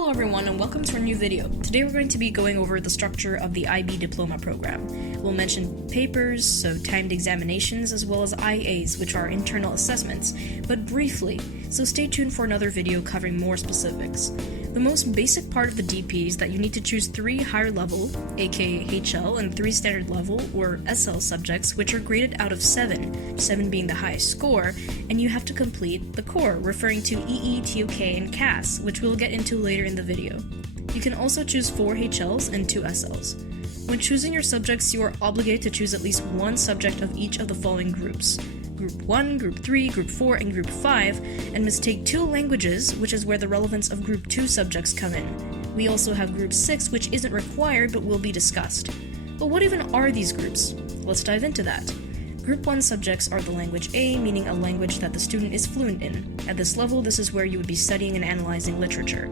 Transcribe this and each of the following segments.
Hello everyone and welcome to our new video. Today we're going to be going over the structure of the IB Diploma program. We'll mention papers, so timed examinations, as well as IAs, which are internal assessments, but briefly, so stay tuned for another video covering more specifics. The most basic part of the DP is that you need to choose 3 higher level, aka HL, and 3 standard level, or SL subjects, which are graded out of 7, 7 being the highest score, and you have to complete the core, referring to EE, TOK, and CAS, which we'll get into later in the video. You can also choose 4 HLs and 2 SLs. When choosing your subjects, you are obligated to choose at least one subject of each of the following groups: Group 1, Group 3, Group 4, and Group 5, and must take 2 languages, which is where the relevance of Group 2 subjects come in. We also have Group 6, which isn't required but will be discussed. But what even are these groups? Let's dive into that. Group 1 subjects are the language A, meaning a language that the student is fluent in. At this level, this is where you would be studying and analyzing literature.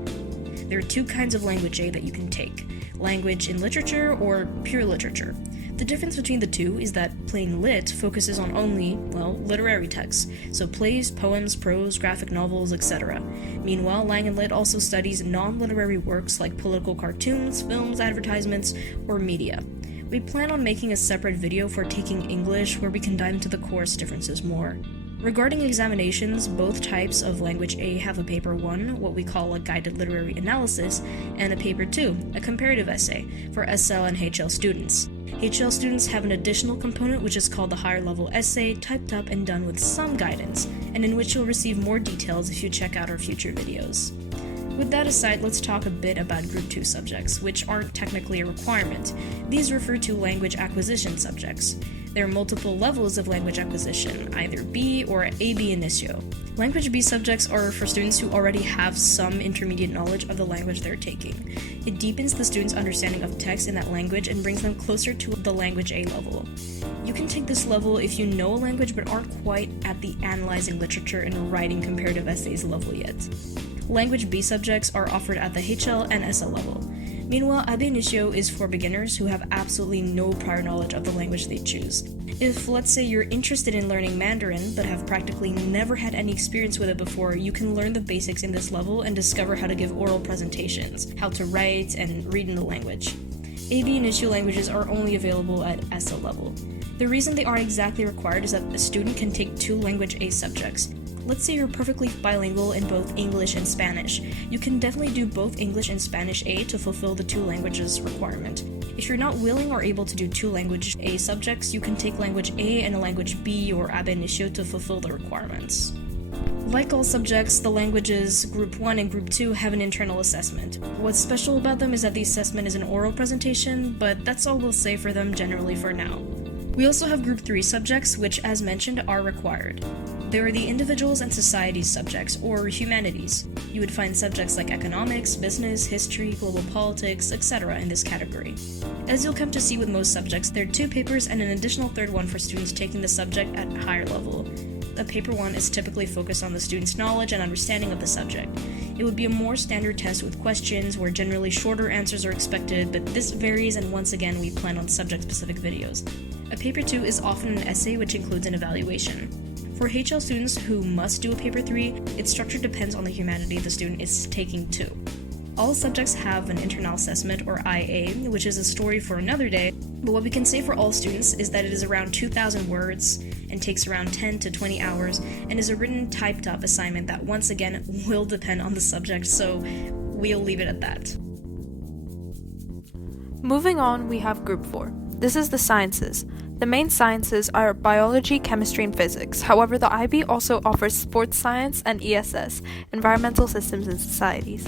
There are 2 kinds of language A that you can take: language in literature or pure literature. The difference between the two is that plain lit focuses on only, literary texts, so plays, poems, prose, graphic novels, etc. Meanwhile, Lang and Lit also studies non-literary works like political cartoons, films, advertisements, or media. We plan on making a separate video for taking English where we can dive into the course differences more. Regarding examinations, both types of language A have a paper 1, what we call a guided literary analysis, and a paper 2, a comparative essay, for SL and HL students. HL students have an additional component which is called the higher level essay, typed up and done with some guidance, and in which you'll receive more details if you check out our future videos. With that aside, let's talk a bit about Group 2 subjects, which aren't technically a requirement. These refer to language acquisition subjects. There are multiple levels of language acquisition, either B or AB initio. Language B subjects are for students who already have some intermediate knowledge of the language they're taking. It deepens the student's understanding of text in that language and brings them closer to the language A level. You can take this level if you know a language but aren't quite at the analyzing literature and writing comparative essays level yet. Language B subjects are offered at the HL and SL level. Meanwhile, AB initio is for beginners who have absolutely no prior knowledge of the language they choose. If, let's say, you're interested in learning Mandarin but have practically never had any experience with it before, you can learn the basics in this level and discover how to give oral presentations, how to write and read in the language. AB initio languages are only available at SL level. The reason they aren't exactly required is that a student can take 2 language A subjects. Let's say you're perfectly bilingual in both English and Spanish. You can definitely do both English and Spanish A to fulfill the 2 languages requirement. If you're not willing or able to do 2 language A subjects, you can take language A and a language B or AB initio to fulfill the requirements. Like all subjects, the languages Group 1 and Group 2 have an internal assessment. What's special about them is that the assessment is an oral presentation, but that's all we'll say for them generally for now. We also have Group 3 subjects, which, as mentioned, are required. There are the individuals and societies subjects, or humanities. You would find subjects like economics, business, history, global politics, etc. in this category. As you'll come to see with most subjects, there are 2 papers and an additional third one for students taking the subject at a higher level. The paper 1 is typically focused on the student's knowledge and understanding of the subject. It would be a more standard test with questions where generally shorter answers are expected, but this varies, and once again we plan on subject-specific videos. A paper 2 is often an essay which includes an evaluation. For HL students who must do a paper 3, its structure depends on the humanity the student is taking too. All subjects have an internal assessment, or IA, which is a story for another day, but what we can say for all students is that it is around 2,000 words and takes around 10 to 20 hours and is a written, typed up assignment that once again will depend on the subject, so we'll leave it at that. Moving on, we have Group 4. This is the sciences. The main sciences are biology, chemistry, and physics. However, the IB also offers sports science and ESS, environmental systems and societies.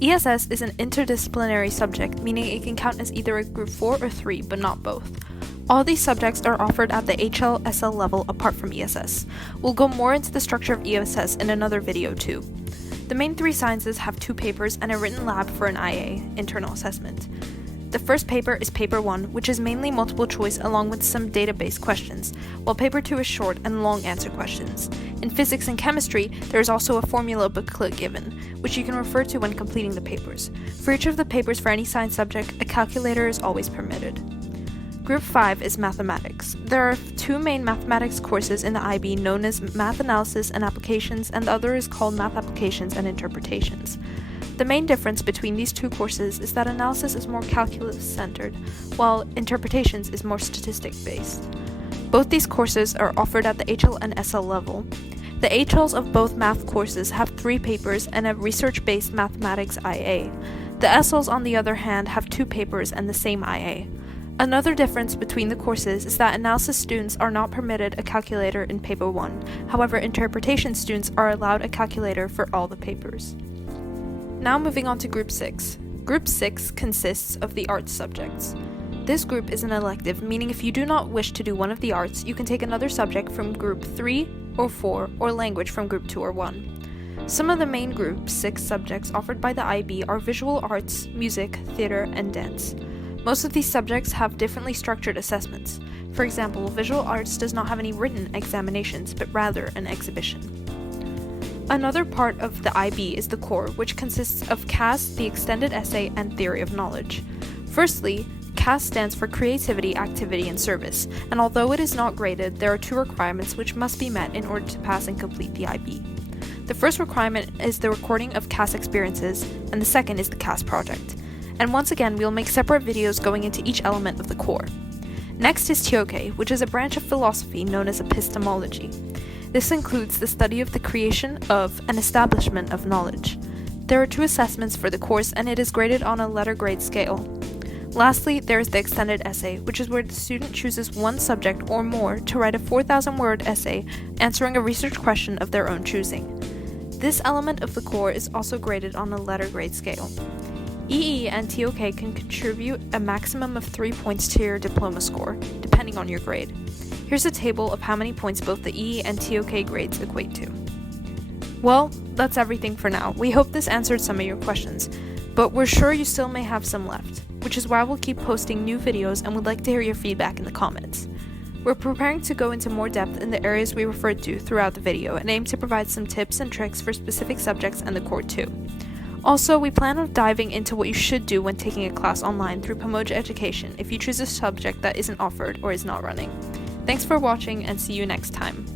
ESS is an interdisciplinary subject, meaning it can count as either a Group 4 or 3, but not both. All these subjects are offered at the HL-SL level apart from ESS. We'll go more into the structure of ESS in another video too. The main 3 sciences have 2 papers and a written lab for an IA, internal assessment. The first paper is paper 1, which is mainly multiple choice along with some database questions, while paper 2 is short and long answer questions. In physics and chemistry, there is also a formula booklet given, which you can refer to when completing the papers. For each of the papers for any science subject, a calculator is always permitted. Group 5 is mathematics. There are 2 main mathematics courses in the IB known as Math Analysis and Applications, and the other is called Math Applications and Interpretations. The main difference between these two courses is that analysis is more calculus-centered, while interpretations is more statistic-based. Both these courses are offered at the HL and SL level. The HLs of both math courses have 3 papers and a research-based mathematics IA. The SLs, on the other hand, have 2 papers and the same IA. Another difference between the courses is that analysis students are not permitted a calculator in paper 1, however interpretation students are allowed a calculator for all the papers. Now moving on to Group 6. Group 6 consists of the arts subjects. This group is an elective, meaning if you do not wish to do one of the arts, you can take another subject from Group 3 or 4 or language from Group 2 or 1. Some of the main Group 6 subjects offered by the IB are visual arts, music, theater, and dance. Most of these subjects have differently structured assessments. For example, visual arts does not have any written examinations, but rather an exhibition. Another part of the IB is the core, which consists of CAS, the extended essay, and theory of knowledge. Firstly, CAS stands for Creativity, Activity, and Service, and although it is not graded, there are 2 requirements which must be met in order to pass and complete the IB. The first requirement is the recording of CAS experiences, and the second is the CAS project. And once again, we'll make separate videos going into each element of the core. Next is TOK, which is a branch of philosophy known as epistemology. This includes the study of the creation of and establishment of knowledge. There are 2 assessments for the course, and it is graded on a letter grade scale. Lastly, there is the extended essay, which is where the student chooses one subject or more to write a 4,000-word essay answering a research question of their own choosing. This element of the core is also graded on a letter grade scale. EE and TOK can contribute a maximum of 3 points to your diploma score, depending on your grade. Here's a table of how many points both the EE and TOK grades equate to. Well, that's everything for now. We hope this answered some of your questions, but we're sure you still may have some left, which is why we'll keep posting new videos and would like to hear your feedback in the comments. We're preparing to go into more depth in the areas we referred to throughout the video and aim to provide some tips and tricks for specific subjects and the core too. Also, we plan on diving into what you should do when taking a class online through Pomoja Education if you choose a subject that isn't offered or is not running. Thanks for watching and see you next time.